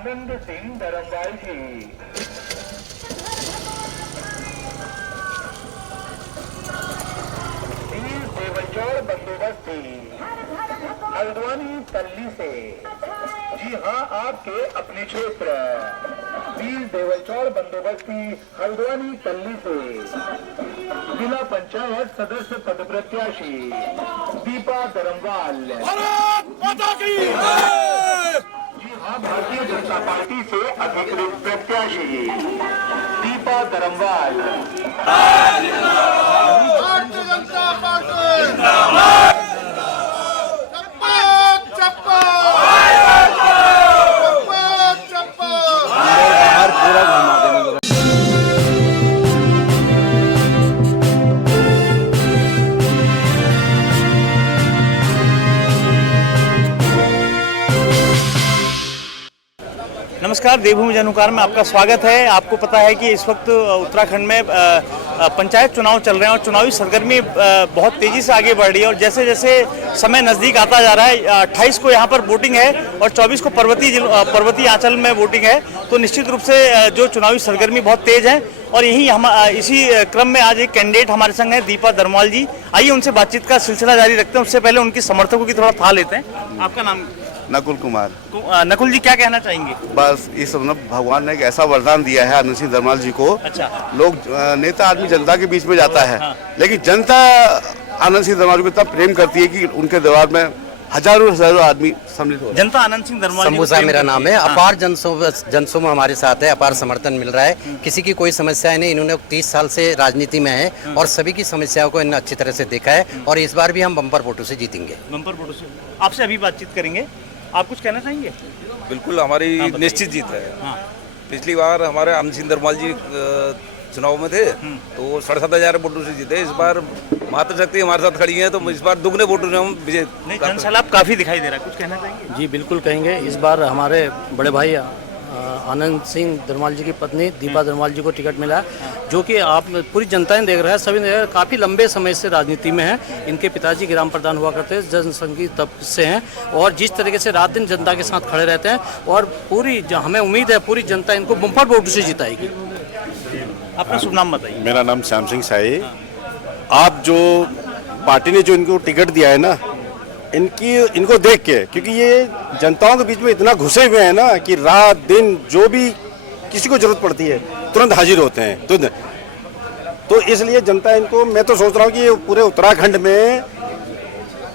आनंद सिंह धर्मवाल जी। देवलचौड़ बंदोबस्ती हल्द्वानी तल्ली से। जी हाँ, आपके अपने क्षेत्र वीर देवलचौड़ बंदोबस्ती हल्द्वानी तल्ली से जिला पंचायत सदस्य पद प्रत्याशी दीपा धर्मवाल। जी हाँ, भारतीय जनता पार्टी से अधिकृत प्रत्याशी दीपा धर्मवाल। भारतीय जनता पार्टी नमस्कार, देवभूमि जनुकार में आपका स्वागत है। आपको पता है कि इस वक्त उत्तराखंड में पंचायत चुनाव चल रहे हैं और चुनावी सरगर्मी बहुत तेज़ी से आगे बढ़ रही है और जैसे जैसे समय नज़दीक आता जा रहा है, 28 को यहाँ पर वोटिंग है और 24 को पर्वतीय आंचल में वोटिंग है, तो निश्चित रूप से जो चुनावी सरगर्मी बहुत तेज़ है। और यही हम इसी क्रम में आज एक कैंडिडेट हमारे संग है, दीपा धर्मवाल जी। आइए उनसे बातचीत का सिलसिला जारी रखते हैं। उससे पहले उनकी समर्थकों की थोड़ा था लेते हैं। आपका नाम? नकुल कुमार। नकुल जी, क्या कहना चाहेंगे? बस इस भगवान ने एक ऐसा वरदान दिया है आनंद सिंह धर्मवाल जी को। अच्छा। लोग नेता आदमी जनता के बीच में जाता है, हाँ। लेकिन जनता आनंद सिंह धर्मवाल को इतना प्रेम करती है कि उनके दरबार में हजारों आदमी सम्मिलित हो। जनता आनंद सिंह धर्मवाल शंभू साहब मेरा नाम है। अपार जनसमूह हमारे साथ है, अपार समर्थन मिल रहा है। किसी की कोई समस्या नहीं। इन्होंने 30 साल से राजनीति में है और सभी की समस्याओं को इन्होंने अच्छी तरह से देखा है और इस बार भी हम बम्पर वोटों से जीतेंगे। बम्पर वोटों से आपसे अभी बातचीत करेंगे। आप कुछ कहना चाहेंगे? बिल्कुल, हमारी निश्चित जीत है। हाँ। पिछली बार हमारे आनंद सिंह धर्मवाल जी चुनाव में थे तो 7,500 वोटों से जीते। इस बार मातृशक्ति हमारे साथ खड़ी है तो इस बार दुगने वोटों से हम विजय। नहीं, जनसैलाब काफी दिखाई दे रहा है, कुछ कहना चाहेंगे? जी बिल्कुल कहेंगे। इस बार हमारे बड़े भाई आनंद सिंह धर्मवाल जी की पत्नी दीपा धर्मवाल जी को टिकट मिला, जो कि आप पूरी जनताएं देख रहा है, सभी देख रहा है। काफ़ी लंबे समय से राजनीति में हैं। इनके पिताजी ग्राम प्रधान हुआ करते हैं, जनसंघी तब से हैं और जिस तरीके से रात दिन जनता के साथ खड़े रहते हैं और पूरी हमें उम्मीद है पूरी जनता इनको बम्पर वोट से जिताएगी। अपना शुभ नाम बताइए। मेरा नाम श्याम सिंह साई। आप जो पार्टी ने जो इनको टिकट दिया है ना, इनको देख के, क्योंकि ये जनताओं के बीच में इतना घुसे हुए हैं ना कि रात दिन जो भी किसी को जरूरत पड़ती है तुरंत हाजिर होते हैं तुरंत। तो इसलिए जनता इनको, मैं तो सोच रहा हूँ कि ये पूरे उत्तराखंड में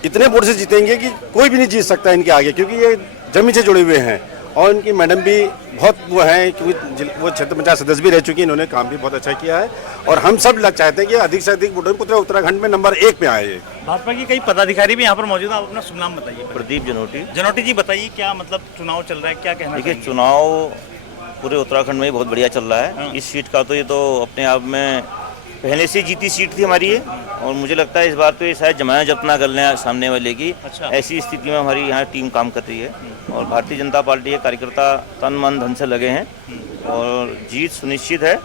इतने वोट से जीतेंगे कि कोई भी नहीं जीत सकता इनके आगे, क्योंकि ये जमीन से जुड़े हुए हैं और इनकी मैडम भी बहुत वो हैं, क्योंकि वो क्षेत्र पंचायत सदस्य भी रह चुकी हैं, इन्होंने काम भी बहुत अच्छा किया है और हम सब चाहते हैं कि अधिक से अधिक वोटर पूरे उत्तराखंड में नंबर 1 पे आए। भाजपा की कई पदाधिकारी भी यहाँ पर मौजूद हैं। आप अपना शुभ नाम बताइए। प्रदीप जनोटी। जनोटी जी, बताइए क्या मतलब चुनाव चल रहा है, क्या कहना? देखिए, चुनाव पूरे उत्तराखंड में बहुत बढ़िया चल रहा है। इस सीट का तो ये तो अपने आप में पहले से जीती सीट थी हमारी ये, और मुझे लगता है इस बार तो ये शायद जमाया जतना कर लें सामने वाले की। अच्छा। ऐसी स्थिति में हमारी यहाँ टीम काम कर रही है और भारतीय जनता पार्टी के कार्यकर्ता तन मन धन से लगे हैं और जीत सुनिश्चित है,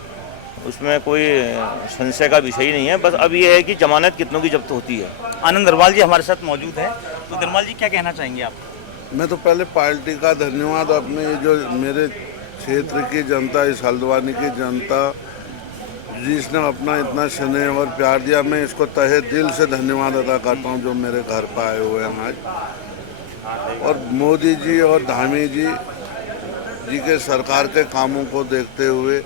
उसमें कोई संशय का विषय ही नहीं है। बस अब ये है कि जमानत कितनों की जब्त होती है। आनंद धर्मवाल जी हमारे साथ मौजूद है, तो धर्मवाल जी क्या कहना चाहेंगे आप? मैं तो पहले पार्टी का धन्यवाद, अपने जो मेरे क्षेत्र की जनता, इस हल्द्वानी की जनता जिसने अपना इतना स्नेह और प्यार दिया, मैं इसको तहे दिल से धन्यवाद अदा करता हूँ जो मेरे घर पर आए हुए हैं आज। और मोदी जी और धामी जी के सरकार के कामों को देखते हुए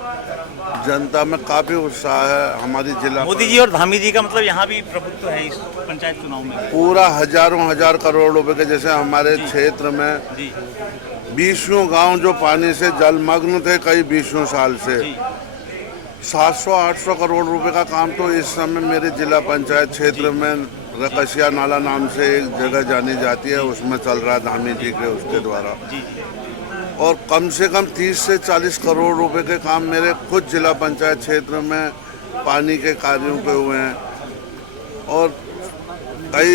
जनता में काफ़ी उत्साह है। हमारी जिला मोदी जी और धामी जी का मतलब यहाँ भी प्रभुत्व है इस पंचायत चुनाव में। पूरा हजारों हजार करोड़ रुपए के, जैसे हमारे क्षेत्र में 20 गांव जो पानी से जलमग्न थे कई 20 साल से, 700-800 करोड़ रुपए का काम तो इस समय मेरे जिला पंचायत क्षेत्र में रकसिया नाला नाम से एक जगह जानी जाती है, उसमें चल रहा है धामी जी के उसके द्वारा। और कम से कम 30 से 40 करोड़ रुपए के काम मेरे खुद जिला पंचायत क्षेत्र में पानी के कार्यों पे हुए हैं और कई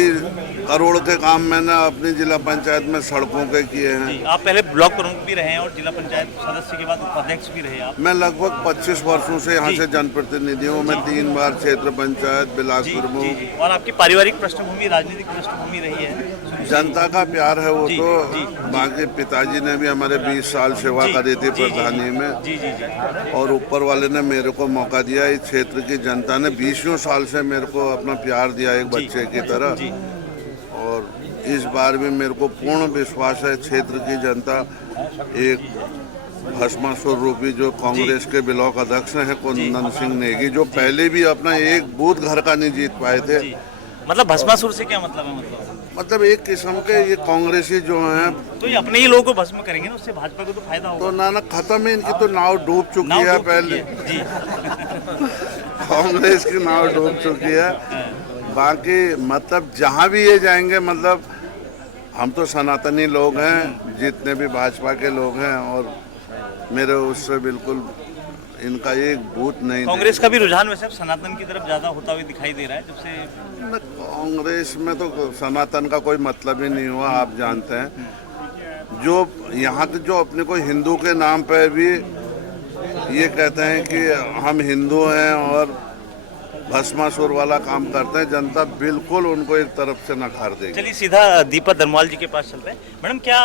करोड़ के काम मैंने अपनी जिला पंचायत में सड़कों के किए हैं। आप पहले ब्लॉक प्रमुख भी रहे हैं और जिला पंचायत सदस्य के बाद उपाध्यक्ष भी रहे आप। मैं लगभग 25 वर्षों से यहाँ से जनप्रतिनिधि हूँ। मैं 3 बार क्षेत्र पंचायत बिलासपुर में। और आपकी पारिवारिक पृष्ठभूमि, राजनीतिक पृष्ठभूमि रही है शुरू जनता का प्यार है वो तो बाकी पिताजी ने भी हमारे 20 साल सेवा करी थी प्रधानी में जी जी जी और ऊपर वाले ने मेरे को मौका दिया। इस क्षेत्र की जनता ने 20 साल से मेरे को अपना प्यार दिया एक बच्चे की तरह और इस बार भी मेरे को पूर्ण विश्वास है क्षेत्र की जनता एक भस्मासुर रूपी जो कांग्रेस के ब्लॉक अध्यक्ष हैं कुंदन सिंह नेगी जो पहले भी अपना एक बूथ घर का नहीं जीत पाए थे। मतलब भस्मासुर से क्या मतलब है? मतलब एक किस्म के ये कांग्रेसी जो हैं तो ये अपने ही लोगों को भस्म करेंगे ना, उससे भाजपा को तो फायदा होगा। तो नाना खत्म है इनकी तो नाव डूब चुकी है पहले जी कांग्रेस की नाव डूब चुकी है। बाकी मतलब जहाँ भी ये जाएंगे मतलब हम तो सनातनी लोग हैं जितने भी भाजपा के लोग हैं और मेरे उससे बिल्कुल इनका एक बूथ नहीं। कांग्रेस का भी रुझान वैसे अब सनातन की तरफ ज्यादा होता हुआ दिखाई दे रहा है जब से कांग्रेस में तो सनातन का कोई मतलब ही नहीं हुआ। आप जानते हैं जो यहाँ के जो अपने को हिंदू के नाम पे भी ये कहते हैं कि हम हिंदू हैं और भस्मासुर वाला काम करते हैं, जनता बिल्कुल उनको एक तरफ से नकार देगी। चलिए सीधा दीपा धर्मवाल जी के पास चलते हैं। मैडम क्या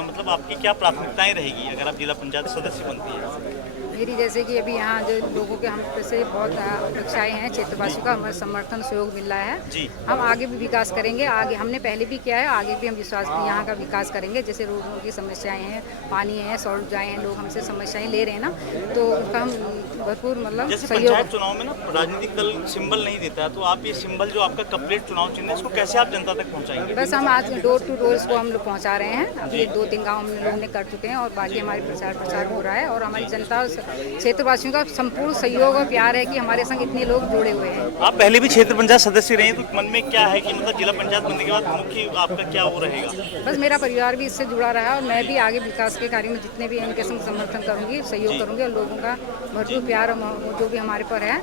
मतलब आपकी क्या प्राथमिकताएं रहेगी अगर आप जिला पंचायत सदस्य बनती है? मेरी जैसे कि अभी यहाँ जो लोगों के हम से बहुत अपेक्षाएं हैं, क्षेत्रवासियों का हमारा समर्थन सहयोग मिल रहा है जी। हम आगे भी विकास करेंगे। आगे हमने पहले भी किया है, आगे भी हम विश्वास यहाँ का विकास करेंगे। जैसे रोडों की समस्याएं हैं, पानी है, सड़क जाए हैं, लोग हमसे समस्याएं ले रहे हैं ना, तो उसका हम भरपूर मतलब जैसे सहयोग। पंचायत चुनाव में ना राजनीतिक दल सिंबल नहीं देता है, तो आप ये सिंबल जो आपका कंप्लीट चुनाव चिन्ह है इसको कैसे आप जनता तक पहुँचाएंगे? बस हम आज डोर टू डोर इसको हम लोग पहुँचा रहे हैं। अभी 2-3 गाँव हम लोगों ने कर चुके हैं और बाकी हमारे प्रचार हो रहा है और हमारी जनता क्षेत्रवासियों का संपूर्ण सहयोग और प्यार है कि हमारे संग इतने लोग जुड़े हुए हैं। आप पहले भी क्षेत्र पंचायत सदस्य रहे हैं, तो मन में क्या है कि मतलब जिला पंचायत बनने के बाद मुख्य आपका क्या वो रहेगा? बस मेरा परिवार भी इससे जुड़ा रहा और मैं भी आगे विकास के कार्य में जितने भी इनके संग समर्थन करूंगी, सहयोग करूंगी और लोगों का भरपूर प्यार और जो भी हमारे पर है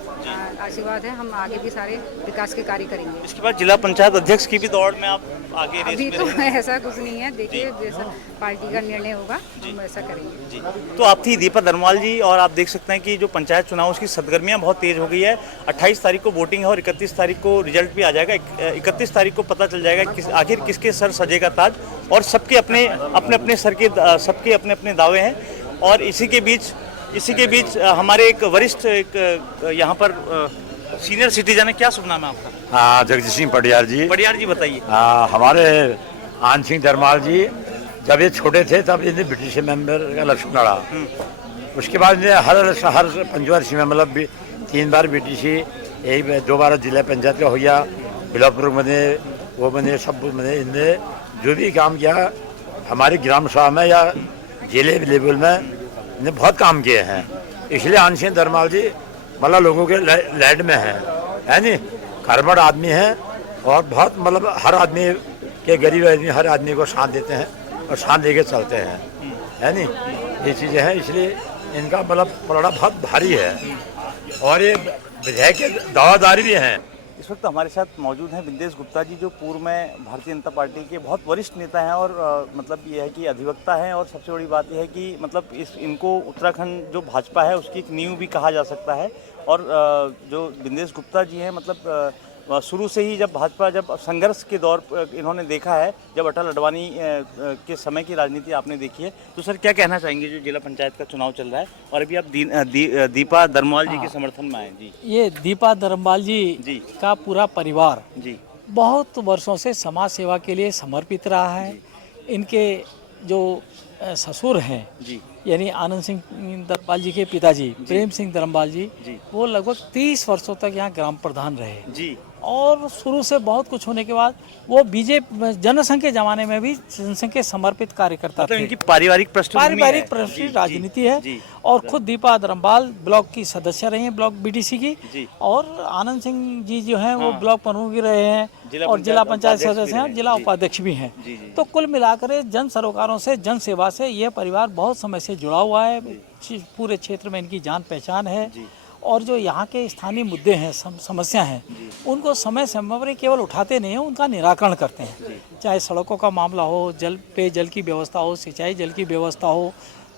आशीर्वाद है, हम आगे भी सारे विकास के कार्य करेंगे। इसके बाद जिला पंचायत अध्यक्ष की भी दौड़ में आप आगे अभी तो ऐसा कुछ नहीं है, देखिए जैसा पार्टी का निर्णय होगा हम ऐसा करेंगे। तो आप थी दीपा धर्मवाल जी और आप देख सकते हैं कि जो पंचायत चुनाव उसकी सरगर्मियां बहुत तेज हो गई है। 28 तारीख को वोटिंग है और 31 तारीख को रिजल्ट भी आ जाएगा। 31 तारीख को पता चल जाएगा आखिर किसके सर सजेगा ताज और सबके अपने अपने सर के सबके अपने अपने दावे हैं। और इसी के बीच हमारे एक वरिष्ठ एक यहाँ पर सीनियर सिटीजन है, क्या शुभ नाम है आपका? हाँ, जगदीश सिंह पटियार जी। पटियार जी बताइए। हमारे आन सिंह धर्माल जी जब ये छोटे थे तब इन्हें ब्रिटिश मेंबर का इलेक्शन लड़ा। उसके बाद इन्हें हर पंचवर्षीय में मतलब 3 बार बीटीसी, 2 बार जिला पंचायत का हो गया, ब्लॉक बने, वो बने, सब बने। इनने जो भी काम किया हमारी ग्राम सभा में या जिले लेवल में इन्हें बहुत काम किए हैं। इसलिए आन सिंह धर्माल जी मतलब लोगों के लैंड में है नी, कर्मठ आदमी है और बहुत मतलब हर आदमी के गरीब आदमी हर आदमी को साथ देते हैं और साथ देके चलते हैं, है नी। ये चीज़ें हैं, इसलिए इनका मतलब पलड़ा बहुत भारी है और ये विधायक के दावादारी भी हैं। इस वक्त हमारे साथ मौजूद हैं विंदेश गुप्ता जी जो पूर्व में भारतीय जनता पार्टी के बहुत वरिष्ठ नेता हैं और मतलब ये है कि अधिवक्ता हैं और सबसे बड़ी बात यह है कि मतलब इनको उत्तराखंड जो भाजपा है उसकी एक नींव भी कहा जा सकता है। और जो विंदेश गुप्ता जी हैं मतलब शुरू से ही जब भाजपा जब संघर्ष के दौर इन्होंने देखा है, जब अटल अडवाणी के समय की राजनीति आपने देखी है, तो सर क्या कहना चाहेंगे जो जिला पंचायत का चुनाव चल रहा है और अभी आप दीपा धर्मवाल जी के समर्थन में आए? जी, ये दीपा धर्मवाल जी का पूरा परिवार जी बहुत वर्षों से समाज सेवा के लिए समर्पित रहा है। इनके जो ससुर हैं जी यानी आनंद सिंह धर्मवाल जी के पिताजी प्रेम सिंह धर्मवाल जी, वो लगभग 30 वर्षों तक यहाँ ग्राम प्रधान रहे जी। और शुरू से बहुत कुछ होने के बाद वो बीजेपी जनसंघ के जमाने में भी जनसंघ के समर्पित कार्यकर्ता थे। इनकी पारिवारिक पृष्ठभूमि राजनीति है और खुद दीपा धर्मवाल ब्लॉक की सदस्य रही हैं, ब्लॉक बीडीसी की, और आनंद सिंह जी जो हैं वो ब्लॉक प्रमुख भी रहे हैं और जिला पंचायत सदस्य हैं, जिला उपाध्यक्ष भी हैं। तो कुल मिलाकर जन सरोकारों से जन सेवा से यह परिवार बहुत समय से जुड़ा हुआ है। पूरे क्षेत्र में इनकी जान पहचान है और जो यहाँ के स्थानीय मुद्दे हैं, समस्या हैं, उनको समय समय पर केवल उठाते नहीं हैं, उनका निराकरण करते हैं। चाहे सड़कों का मामला हो, पेयजल की व्यवस्था हो, सिंचाई जल की व्यवस्था हो,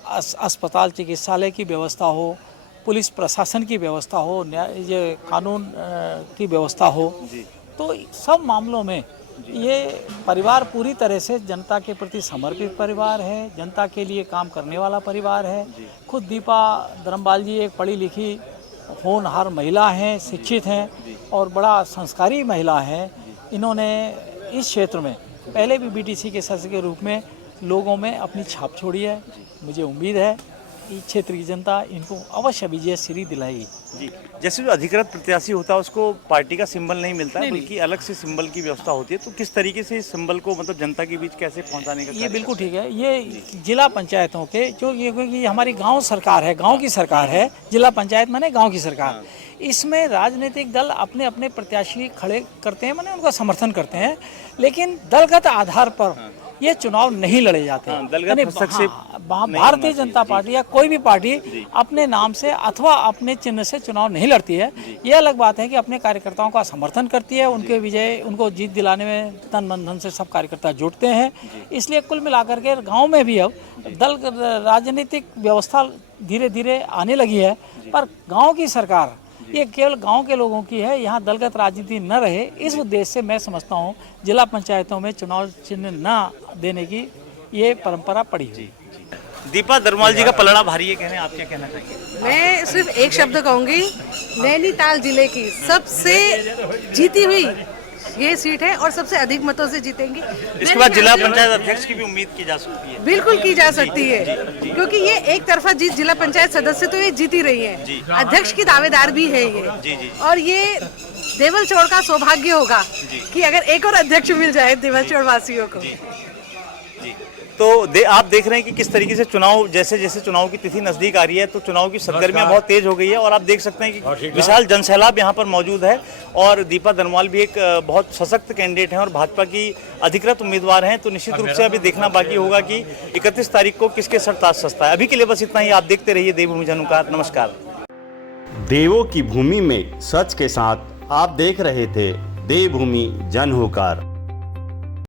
अस्पताल चिकित्सालय की व्यवस्था हो, पुलिस प्रशासन की व्यवस्था हो, ये कानून की व्यवस्था हो, तो सब मामलों में ये परिवार पूरी तरह से जनता के प्रति समर्पित परिवार है, जनता के लिए काम करने वाला परिवार है। खुद दीपा धर्मपाल जी एक पढ़ी लिखी होनहार महिला हैं, शिक्षित हैं और बड़ा संस्कारी महिला हैं। इन्होंने इस क्षेत्र में पहले भी बीटीसी के सदस्य के रूप में लोगों में अपनी छाप छोड़ी है। मुझे उम्मीद है कि क्षेत्र की जनता इनको अवश्य विजय श्री दिलाएगी। जी, जैसे जो अधिकृत प्रत्याशी होता है उसको पार्टी का सिंबल नहीं मिलता है, बल्कि अलग से सिंबल की व्यवस्था होती है, तो किस तरीके से इस सिंबल को मतलब जनता के बीच कैसे पहुंचाने का ये बिल्कुल ठीक है। ये जिला पंचायतों के जो ये क्योंकि हमारी गांव सरकार है, गांव की सरकार है, जिला पंचायत माने गांव की सरकार। इसमें राजनीतिक दल अपने अपने प्रत्याशी खड़े करते हैं, माने उनका समर्थन करते हैं, लेकिन दलगत आधार पर ये चुनाव नहीं लड़े जाते। भारतीय जनता पार्टी या कोई भी पार्टी अपने नाम से अथवा अपने चिन्ह से चुनाव नहीं लड़ती है। ये अलग बात है कि अपने कार्यकर्ताओं का समर्थन करती है, उनके विजय उनको जीत दिलाने में तन मन धन से सब कार्यकर्ता जुटते हैं। इसलिए कुल मिलाकर के गांव में भी अब दल राजनीतिक व्यवस्था धीरे धीरे आने लगी है, पर गाँव की सरकार ये केवल गांव के लोगों की है। यहाँ दलगत राजनीति न रहे, इस उद्देश्य से मैं समझता हूँ जिला पंचायतों में चुनाव चिन्ह न देने की ये परंपरा पड़ी हुई। दीपा धर्मपाल जी का पलड़ा भारी है, कहने आप क्या कहना चाहिए? मैं सिर्फ एक शब्द कहूँगी, नैनीताल जिले की सबसे जीती हुई ये सीट है और सबसे अधिक मतों से जीतेंगी। इसके बाद जिला पंचायत अध्यक्ष की भी उम्मीद की जा सकती है। बिल्कुल की जा सकती है, क्योंकि ये एक तरफा जीत जिला पंचायत सदस्य तो ये जीती रही है, अध्यक्ष की दावेदार भी है ये। और ये देवल चौड़ का सौभाग्य होगा कि अगर एक और अध्यक्ष मिल जाए देवल चौड़ वासियों को। तो आप देख रहे हैं कि किस तरीके से चुनाव जैसे जैसे चुनाव की तिथि नजदीक आ रही है तो चुनाव की सरगर्मियां बहुत तेज हो गई है, और आप देख सकते हैं कि विशाल जनसैलाब यहां पर मौजूद है। और दीपा धर्मपाल भी एक बहुत सशक्त कैंडिडेट हैं और भाजपा की अधिकृत उम्मीदवार हैं। तो निश्चित रूप से अभी देखना बाकी होगा कि 31 तारीख को किसके सर ताज सजता है। अभी के लिए बस इतना ही। आप देखते रहिए देवभूमि जनहुंकार। नमस्कार। देवों की भूमि में सच के साथ आप देख रहे थे देवभूमि जनहुंकार।